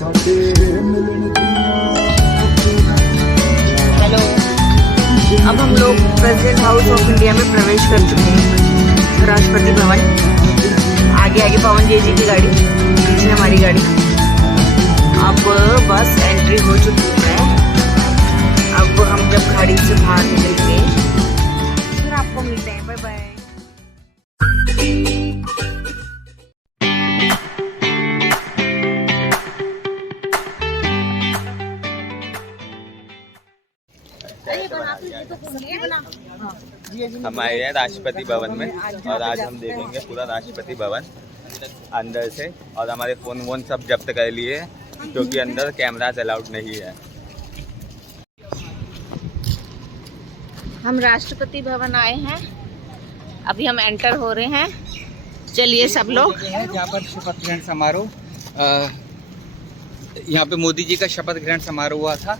Hello, अब हम लोग प्रेसिडेंट हाउस ऑफ इंडिया में प्रवेश कर चुके हैं, राष्ट्रपति भवन। आगे आगे पवन जी की गाड़ी, पीछे हमारी गाड़ी। अब बस एंट्री हो चुकी है। अब हम जब गाड़ी से बाहर निकलेंगे फिर आपको मिलते हैं। Bye bye. हम आए हैं राष्ट्रपति भवन में और आज हम देखेंगे पूरा राष्ट्रपति भवन अंदर से। और हमारे फ़ोन वोन सब जब्त कर लिए हैं क्योंकि अंदर कैमरास अलाउड नहीं है। हम राष्ट्रपति भवन आए हैं, अभी हम एंटर हो रहे हैं। चलिए सब लोग। जहाँ पर शपथ ग्रहण समारोह, यहाँ पे मोदी जी का शपथ ग्रहण समारोह हुआ था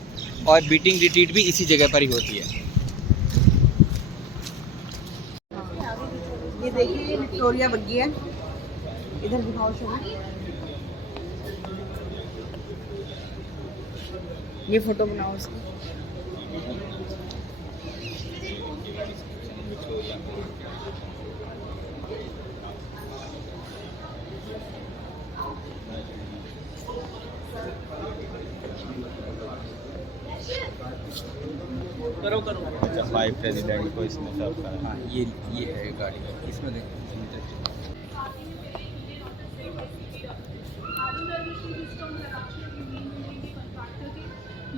और बीटिंग रिट्रीट भी इसी जगह पर ही होती है। ये देखिए, ये विक्टोरिया बग्गी है। इधर दिखाओ शो। ये फोटो बनाओ उसकी। अच्छा, 5 प्रेसिडेंट को इसमें सर्व करा। हाँ, ये है गाड़ी, इसमें देखो।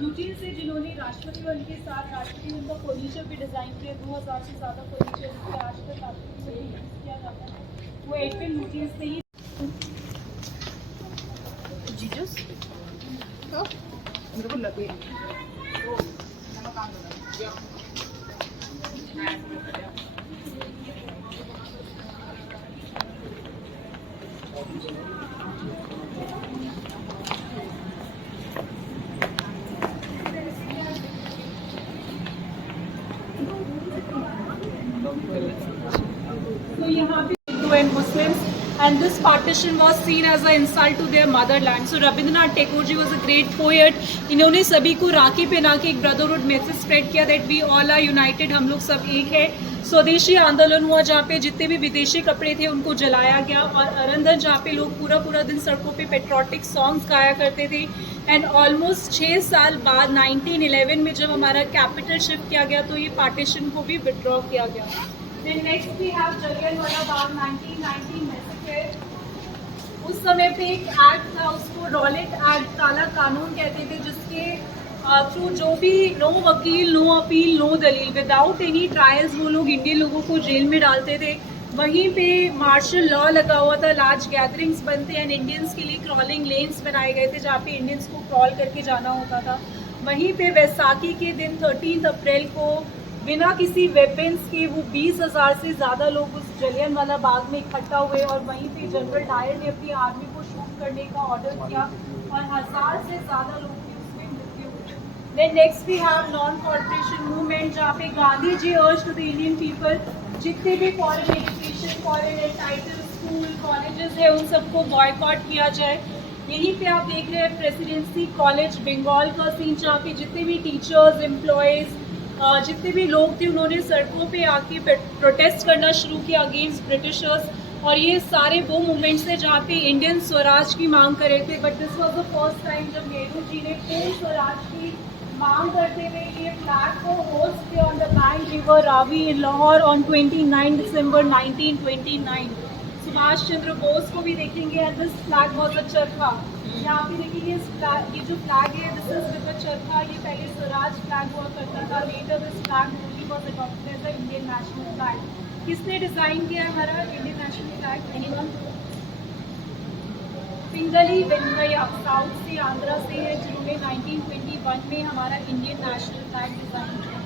यूजीन से जिन्होंने राष्ट्रपति भवन के साथ राष्ट्रपति भवन का फर्नीचर भी डिजाइन किया, 2000 से ज्यादा फर्नीचर जिसका आज तक राष्ट्रपति यूज किया जाता है, वो एयरटेल यूजीन से ही। जीजस तो मेरे को लगे So यहाँ पे Hindu and Muslims, and this partition was seen as an insult to their motherland. So Rabindranath Tagore ji was a great poet. इन्होंने सभी को राखी पहना के एक ब्रदरहुड मैसेज स्प्रेड किया that we all are united, हम लोग सब एक है। स्वदेशी आंदोलन हुआ जहाँ पे जितने भी विदेशी कपड़े थे उनको जलाया गया, और अरंधन जहाँ पे लोग पूरा दिन सड़कों पे पेट्रोटिक सॉन्ग्स गाया करते थे। एंड ऑलमोस्ट 6 साल बाद 1911 में जब हमारा कैपिटल शिफ्ट किया गया तो ये पार्टीशन को भी विड्रॉ किया गया। Then next we have Jallianwala Bagh 1919 massacre. उस समय पे एक एक्ट था, उसको रॉलेट एक्ट, काला कानून कहते थे, जिसके थ्रू जो भी नो वकील, नो अपील, नो दलील, विदाउट एनी ट्रायल्स वो लोग इंडियन लोगों को जेल में डालते थे। वहीं पे मार्शल लॉ लगा हुआ था, लार्ज गैदरिंग्स बनते हैं, इंडियंस के लिए क्रॉलिंग लेन्स बनाए गए थे जहाँ पे इंडियंस को क्रॉल करके जाना होता था। वहीं पे वैसाखी के दिन 13 अप्रैल को बिना किसी वेपन्स के वो 20,000 से ज़्यादा लोग उस जलियांवाला बाग में इकट्ठा हुए, और वहीं पे जनरल डायर ने अपनी आर्मी को शूट करने का ऑर्डर किया और 1000 से ज़्यादा लोगों की उसमें मृत्यु हुई। Then next we have non corporation movement, जहाँ पे गांधी जी urge to the Indian people जितने भी foreign education, foreign title school, colleges है, उन सबको बॉयकॉट किया जाए। यहीं पे आप देख रहे हैं प्रेसिडेंसी कॉलेज बंगाल का सीन, जहाँ पे जितने भी टीचर्स, एम्प्लॉयज़, जितने भी लोग थे उन्होंने सड़कों पे आके प्रोटेस्ट करना शुरू किया अगेंस्ट ब्रिटिशर्स। और ये सारे वो मूवमेंट्स थे जहाँ पे इंडियन स्वराज की मांग कर रहे थे। But this was the first time जब नेहरू जी ने पूर्ण स्वराज की मांग करते हुए ये फ्लैग को होस्ट किया on the bank river Ravi in Lahore on 29 दिसंबर 1929। सुभाष चंद्र बोस को भी देखेंगे, and this flag was a चरखा। यहाँ पे देखेंगे ये जो फ्लैग है, दिस इज विद द चरखा। ये पहले स्वराज फ्लैग हुआ करता था, later this flag only was adopted as the Indian national flag. किसने डिजाइन किया हमारा Indian national flag? Anyone? Pingali Venkayya, south से, आंध्रा से है, जिन्होंने 1921 में हमारा इंडियन नेशनल फ्लैग डिजाइन किया।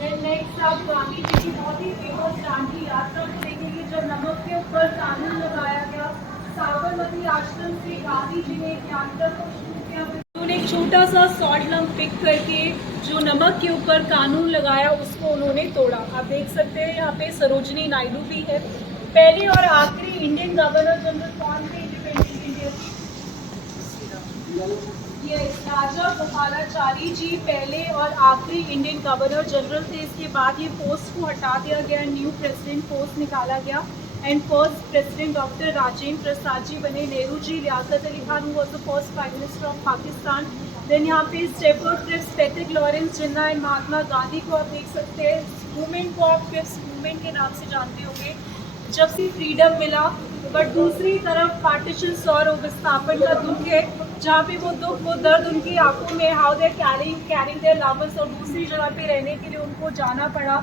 देन नेक्स्ट आप गांधी जी की बहुत ही फेमस दांडी यात्रा को देखेंगे, जब नमक के ऊपर कानून लगाया गया। साबरमती आश्रम से गांधी जी ने एक यात्रा को शुरू किया। उन्होंने एक छोटा सा सॉल्ट लम्प पिक करके जो नमक के ऊपर कानून लगाया उसको उन्होंने तोड़ा। आप देख सकते हैं यहाँ पे सरोजनी नायडू भी है। पहले और आखिरी इंडियन गवर्नर जनरल कौन थे इंडिपेंडेंट इंडिया की? ये राजा गोपालाचारी जी पहले और आखिरी इंडियन गवर्नर जनरल थे। इसके बाद ये पोस्ट को हटा दिया गया, न्यू प्रेसिडेंट पोस्ट निकाला गया and first president doctor Rajendra Prasad ji बने। Nehru ji, Liaquat Ali Khan was the first prime minister of Pakistan. Then यहाँ पे Stafford Cripps, Patrick Lawrence, Jinnah and Mahatma Gandhi को आप देख सकते हैं। मूवमेंट को आप क्रिप्स मूवमेंट के नाम से जानते होंगे, जब से फ्रीडम मिला। बट दूसरी तरफ पार्टीशन और विस्थापन का दुख है, जहाँ पे वो दुख, वो दर्द उनकी आंखों में, how they carrying there lovers, और दूसरी जगह पे रहने के लिए उनको जाना पड़ा।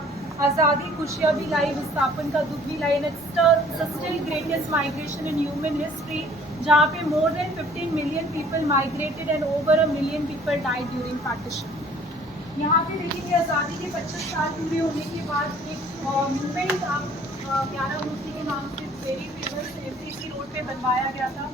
आज़ादी खुशियाँ भी लाई, विस्थापन का दुख भी लाई। Still greatest migration in human history, जहाँ पे more than 15 million people migrated and over 1 million people died during partition. यहाँ पे देखेंगे आज़ादी के 25 साल पूरे होने के बाद एक मूवमेंट आप ग्यारह मूर्ति के नाम से वेरी फेमस MCC रोड पे बनवाया गया था।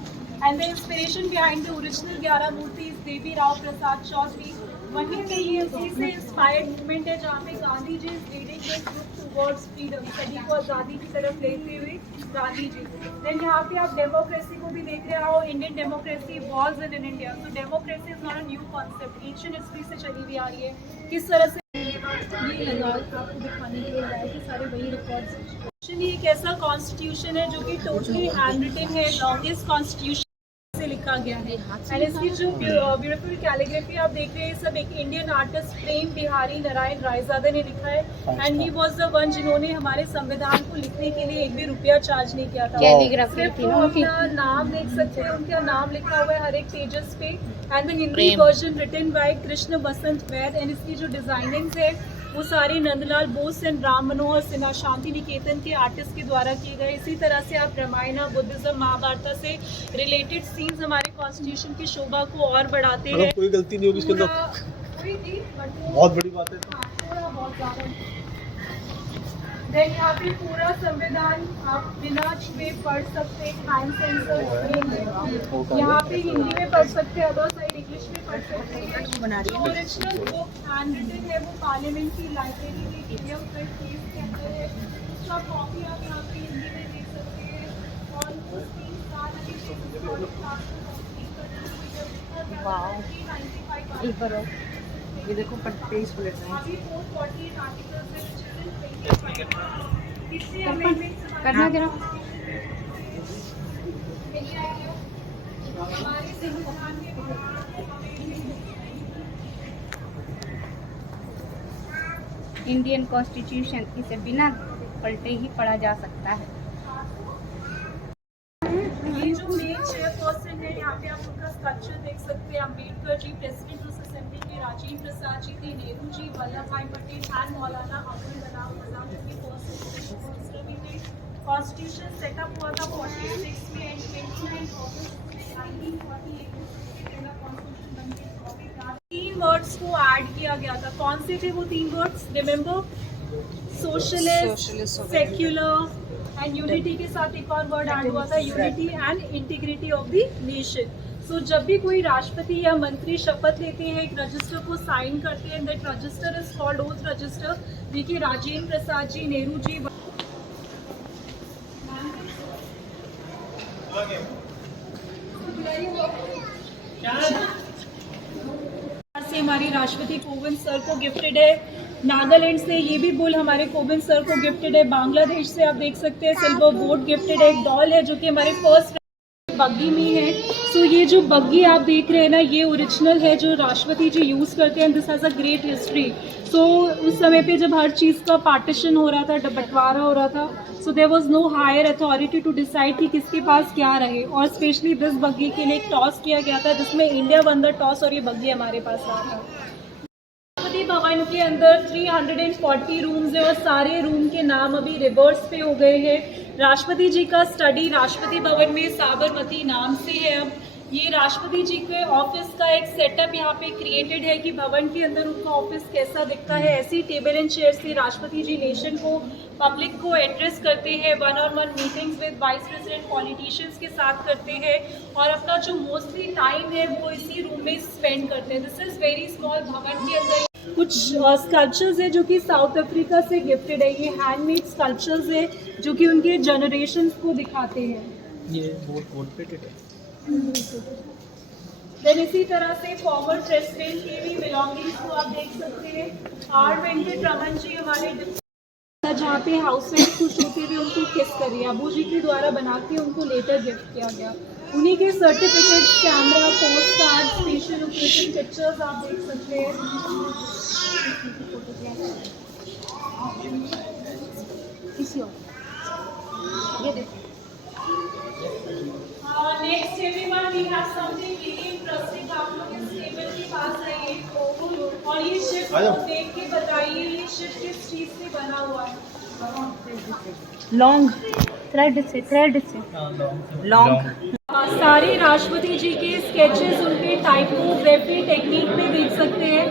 And the inspiration behind the original 11 मूर्ति इज देवी राव प्रसाद चौधरी। वहीं पे ये उसी से इंस्पायर्ड मूवमेंट है, जहाँ पे Gandhi ji is leading this group towards freedom, सभी को आज़ादी की तरफ लेते हुए गांधी जी। देन यहाँ पे आप डेमोक्रेसी को भी देख रहे हो, Indian democracy was in India. So democracy is not a new concept, ancient history से चली हुई आ रही है। किस तरह से ये लगा आपको दिखाने के लिए लगाया कि सारे वही रिकॉर्ड्स। ये एक ऐसा कॉन्स्टिट्यूशन है जो कि टोटली हैंड रिटन है, लॉन्गेस्ट कॉन्स्टिट्यूशन से लिखा गया है। एंड इसकी जो ब्यूटीफुल कैलीग्राफी आप देख रहे हैं, सब एक इंडियन आर्टिस्ट प्रेम बिहारी नारायण रायजादा ने लिखा है। And he was the one जिन्होंने हमारे संविधान को लिखने के लिए एक भी रुपया चार्ज नहीं किया था। सिर्फ वो अपना नाम देख सकते हैं, उनका नाम लिखा हुआ है हर एक पेजेस पे। And the Hindi version written by Krishna Basant Vaid. And इसकी जो डिजाइनिंग्स है वो सारे नंदलाल बोस एंड राम मनोहर सिन्हा, शांति निकेतन के आर्टिस्ट के द्वारा किए गए। इसी तरह से आप रामायण, बुद्धिज्म, महाभारत से रिलेटेड सीन्स हमारे कॉन्स्टिट्यूशन की शोभा को और बढ़ाते हैं। कोई गलती नहीं होगी इसके अंदर, कोई थी बट बहुत बड़ी बात है। हाँ, थोड़ा बहुत ज़्यादा। देन यहाँ पे पूरा संविधान आप बिना छुए पढ़ सकते हैं, हैंड सेंसर यहाँ पे हिंदी में पढ़ सकते हैं, अदर साइड इंग्लिश में पढ़ सकते हैं। जो ओरिजिनल बुक हैंड रिटन है वो पार्लियामेंट की लाइब्रेरी में इंडियन प्रेस के अंदर है। उसका कॉपी आप यहाँ पे हिंदी में देख सकते हैं। और 3 साल ये देखो पेज पलट रहा है। अभी 448 आर्टिकल्स है, करना जरा। हमारे संविधान में इंडियन कॉन्स्टिट्यूशन इसे बिना पलटे ही पढ़ा जा सकता है। ये जो मेन चेयरपर्सन है, यहाँ पे आप उनका स्ट्रक्चर देख सकते हैं। अम्बेडकर जी प्रेसिडेंट उस असेंबली के, राजेंद्र प्रसाद जी थे, नेहरू जी, वल्लभ भाई पटेल एंड मौलाना अब्दुल कलाम आजाद के कॉन्स्टिट्यूशन सेटअप हुआ था 46 में एंड 29 अगस्त 1948 कॉन्स्टिट्यूशन बन के 3 वर्ड्स को ऐड किया गया था। कौन से थे वो 3 words? Remember, socialist, secular and unity के साथ एक और वर्ड ऐड हुआ था, unity and integrity of the nation. So जब भी कोई राष्ट्रपति या मंत्री शपथ लेते हैं, एक रजिस्टर को साइन करते हैं, that register is called oath register. देखिए राजेंद्र प्रसाद जी, नेहरू जी, से हमारी राष्ट्रपति कोविंद सर को गिफ्टेड है। नागालैंड से ये भी बुल हमारे कोविंद सर को गिफ्टेड है। बांग्लादेश से आप देख सकते हैं सिल्वर बोट गिफ्टेड है। एक डॉल है जो कि हमारे फर्स्ट बग्गी में है। सो ये जो बग्गी आप देख रहे हैं ना, ये ओरिजिनल है जो राष्ट्रपति जी यूज़ करते हैं। This has a great history. So उस समय पे जब हर चीज़ का पार्टीशन हो रहा था, बंटवारा हो रहा था, so there was no higher authority to decide कि किसके पास क्या रहे। और स्पेशली दिस बग्गी के लिए एक टॉस किया गया था जिसमें इंडिया वन द टॉस और ये बग्गी हमारे पास रहा था। राष्ट्रपति भवन के अंदर 340 रूम्स है और सारे रूम के नाम अभी रिवर्स पे हो गए हैं। राष्ट्रपति जी का स्टडी राष्ट्रपति भवन में साबरमती नाम से है। अब ये राष्ट्रपति जी के ऑफिस का एक सेटअप यहाँ पे क्रिएटेड है कि भवन के अंदर उनका ऑफिस कैसा दिखता है। ऐसी टेबल एंड चेयर से राष्ट्रपति जी नेशन को, पब्लिक को एड्रेस करते हैं। 1-on-1 meetings with vice president politicians के साथ करते हैं और अपना जो मोस्टली टाइम है वो इसी रूम में स्पेंड करते हैं। This is very small. भवन के अंदर कुछ स्कल्पचर्स है जो कि साउथ अफ्रीका से गिफ्टेड है। ये हैंडमेड स्कल्पचर्स है जो कि उनके जनरेशन को दिखाते हैं। ये बोर्ड पे है। देन इसी तरह से फॉर्मर प्रेसिडेंट की भी बिलोंगिंग्स को आप देख सकते हैं। आर वेंकटरमन जी हमारे जहाँ पे हाउसवाइफ खुश होते हुए उनको किस करिए अबू जी के द्वारा बना के उनको लेटर गिफ्ट किया गया। उन्हीं के certificates, camera, post card, special occasion pictures आप देख सकते हैं। किसी और ये देखो। Next everyone we have something really interesting. आप लोग इस टेबल के पास आइए और ये शिप को देख के बताइए ये शिप किस चीज से बना हुआ है। लॉन्ग थ्रेड से लॉन्ग सारे राष्ट्रपति जी के स्केचेस उनके टाइपोग्राफी टेक्निक में देख सकते हैं।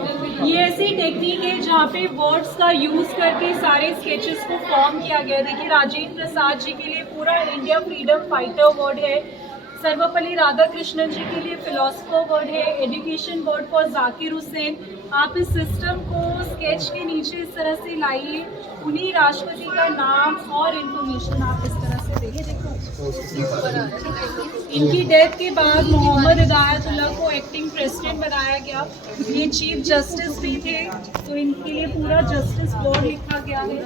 ये ऐसी टेक्निक है जहाँ पे वर्ड्स का यूज करके सारे स्केचेस को फॉर्म किया गया। देखिए राजेंद्र प्रसाद जी के लिए पूरा इंडिया फ्रीडम फाइटर वर्ड है, सर्वपल्ली राधाकृष्णन जी के लिए फिलोसफर वर्ड है, education word for Zakir Hussain. आप इस सिस्टम को स्केच के नीचे इस तरह से लाइए, उन्हीं राष्ट्रपति का नाम और इन्फॉर्मेशन आप इस तरह से देखिए। देखो इनकी डेथ के बाद मोहम्मद हिदायतुल्लाह को एक्टिंग प्रेसिडेंट बनाया गया। ये चीफ जस्टिस भी थे तो इनके लिए पूरा जस्टिस बोर्ड लिखा गया है।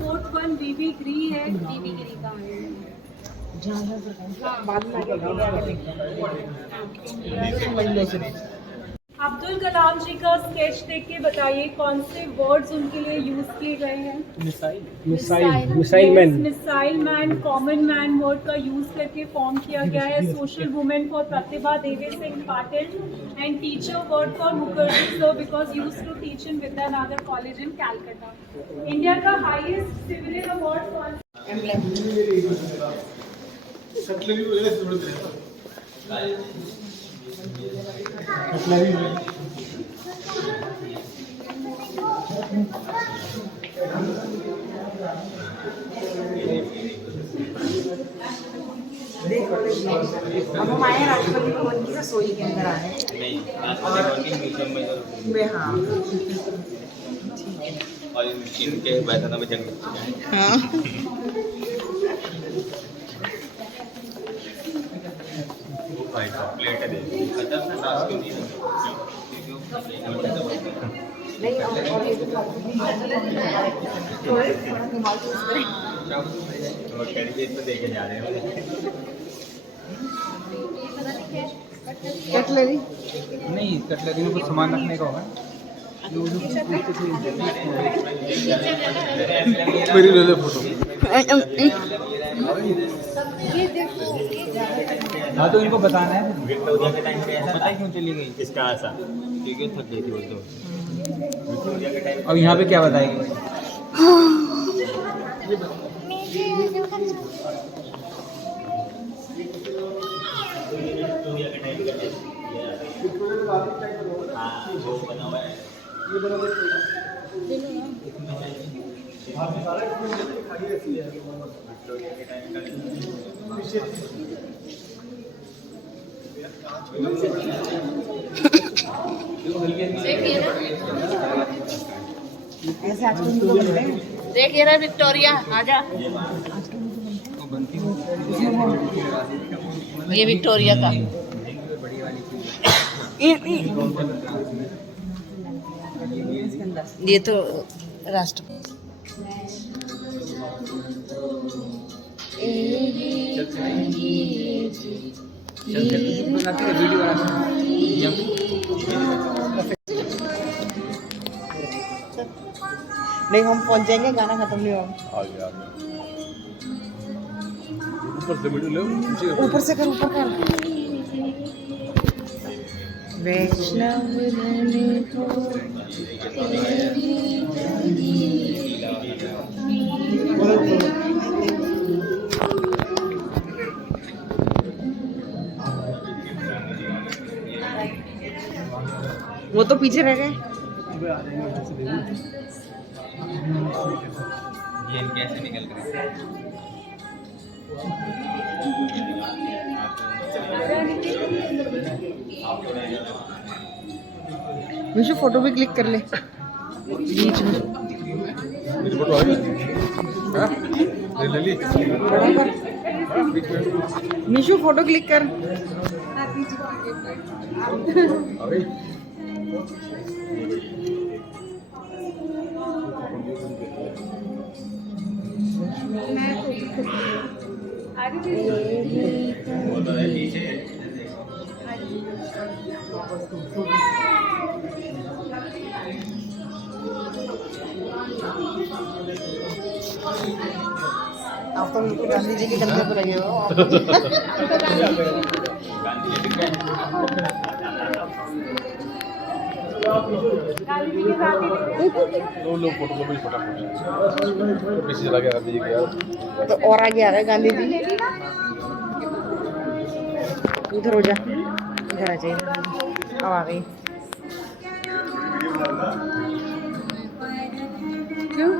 फोर्थ वन बीबी गिरी है। बीबी गिरी का है अब्दुल कलाम जी का स्केच देख के बताइए कौन से वर्ड्स उनके लिए यूज किए गए हैं। Missile man, common man word का यूज करके फॉर्म किया गया है। Social women for Pratibha Devi Singh Patil and teacher word for Mukherjee sir because use to teach in Vidyanagar college in Calcutta. India का हाईएस्ट सिविलियन अवार्ड फॉर अब हम आए राष्ट्रपति भवन की रसोई के अंदर आए नहीं, राष्ट्रपति भवन के म्यूजियम में हाँ और इनके बैठना में जंग हाँ प्लेट दे देखे जा रहे हैं कटलरी नहीं, कटलरी में कुछ सामान रखने का होगा। मेरी ले ले फोटो। हाँ तो इनको बताना है विक्टोरिया के टाइम पे ऐसा पता है क्यों चली गई इसका ऐसा क्योंकि थक गई थी वो तो विक्टोरिया के टाइम अब यहाँ पे क्या बताएगी। विक्टोरिया के टाइम पे हाँ वो बना हुआ है विक्टोरिया के टाइम का ऐसे आजकल उनको बन रहे हैं। देख ये रहा विक्टोरिया आजा। ये विक्टोरिया का ये तो राष्ट्र नहीं हम पहुंच जाएंगे, गाना खत्म नहीं होगा। आ गया ऊपर से वीडियो ले नीचे ऊपर से कर, ऊपर कर। वैष्णव जन को वो तो पीछे रह गए। ये कैसे निकल रहे हैं मुझे फोटो भी क्लिक कर ले बीच में। मेरी फोटो आ गई हां ले ली। निशु फोटो क्लिक कर। अरे आप तो बिल्कुल गांधी जी के कंधे पे लगे हो। लो फोटो लो भाई फटाफट पीछे चला गया गांधी जी के यार। तो और आगे आ रहे हैं गांधी जी। इधर हो जा, इधर आ जाइए। अब आ गई। क्यों?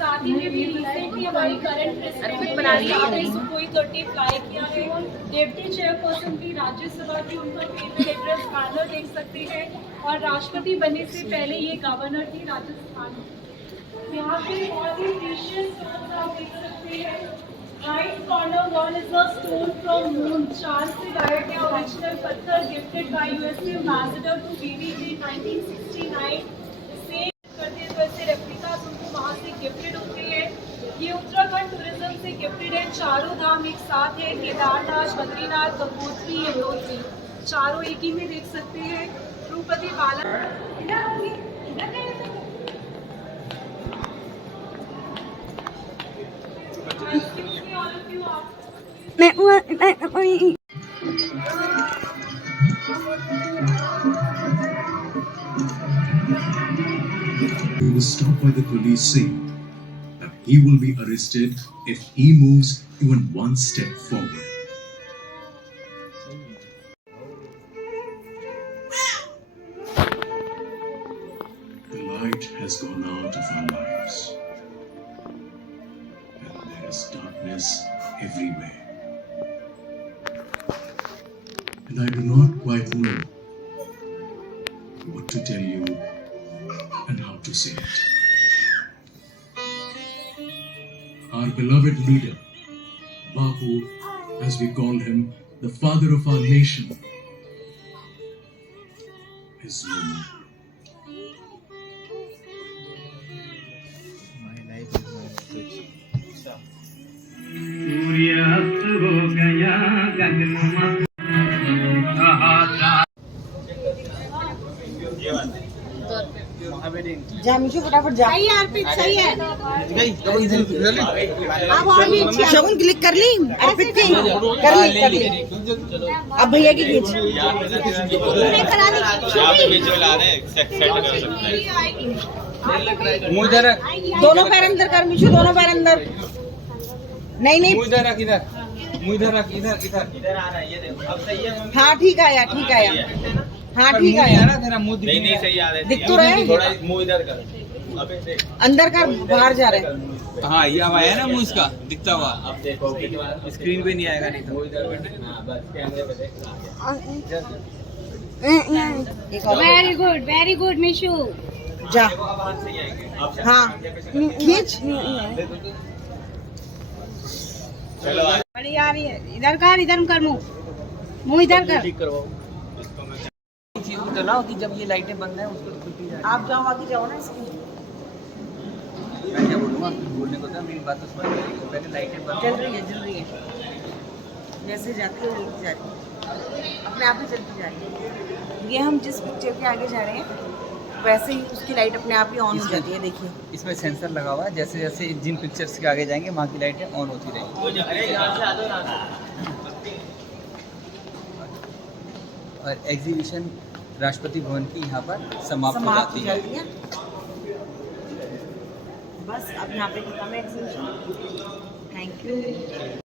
साथ ही में भी रिसेंटली हमारी करंट प्रेसिडेंट बना रही सुखोई 30 फ्लाई किया है। डिप्टी चेयरपर्सन भी राज्यसभा की उनका फेवरेट एड्रेस गार्नर देख सकते हैं और राष्ट्रपति बनने से पहले ये गवर्नर थी राजस्थान। यहाँ पे बहुत ही प्रीशियस स्टोन्स आप देख सकते हैं। Right corner wall is a stone from moon, चांद से गाया गया ओरिजिनल पत्थर gifted by USA ambassador to BBG 1969। करते हुए ऐसे रेप्लिकास उनको वहाँ से गिफ्टेड होते हैं। ये उत्तराखंड टूरिज्म से गिफ्टेड है। चारों धाम एक साथ है, केदारनाथ, बद्रीनाथ, गंगोत्री, यमुनोत्री, चारों एक ही में देख सकते हैं। तिरुपति बाला He was stopped by the police saying that he will be arrested if he moves even one step forward. The light has gone out of our lives, and there is darkness everywhere. And I do not quite know what to tell you and how to say it. Our beloved leader, Bapu, as we call him, the father of our nation, is no more. जा मिशु फटाफट जा। सही है अर्पित, सही है। शगुन click कर ली, अर्पित की कर ली। अब भैया की खींच। दोनों पैर अंदर कर मिशु, दोनों पैर अंदर। नहीं नहीं, इधर रख, इधर मुंह इधर रख, इधर इधर इधर आ रहा है, ये देखो अब सही है। हाँ ठीक आया, ठीक आया। हाँ ठीक आया। तेरा मुंह नहीं सही आ रहा है, दिख तो रहा है। थोड़ा मुंह इधर कर, अंदर कर, बाहर जा रहे। हाँ ये अब आया ना मुंह इसका दिखता हुआ। अब देखो स्क्रीन पे नहीं आएगा, नहीं तो बस कैमरे पे देख। Very good Mishu. जा हाँ खींच। चलो बड़ी आ रही है, इधर कर मुंह इधर कर। चीज चलाओ कि जब ये लाइटें बंद है उसको खुलती जाए। आप जाओ, आगे जाओ ना इसकी। मैं क्या बोलूँगा, बोलने को था, मेरी बात तो सुन, पहले लाइटें बंद चल रही है। जैसे जाती है चलती जा रही है, अपने आप ही चलती जा रही है। ये हम जिस पिक्चर के आगे जा रहे हैं वैसे ही उसकी लाइट अपने आप ही ऑन हो जाती है। देखिए इसमें सेंसर लगा हुआ है, जैसे जैसे जिन पिक्चर्स के आगे जाएंगे वहाँ की लाइटें ऑन होती रहेंगी। और एग्जीबिशन राष्ट्रपति भवन की यहाँ पर समाप्त हो समाप्त हो जाती है। जाती है। बस अब यहाँ पे खत्म है एग्जीबिशन। Thank you.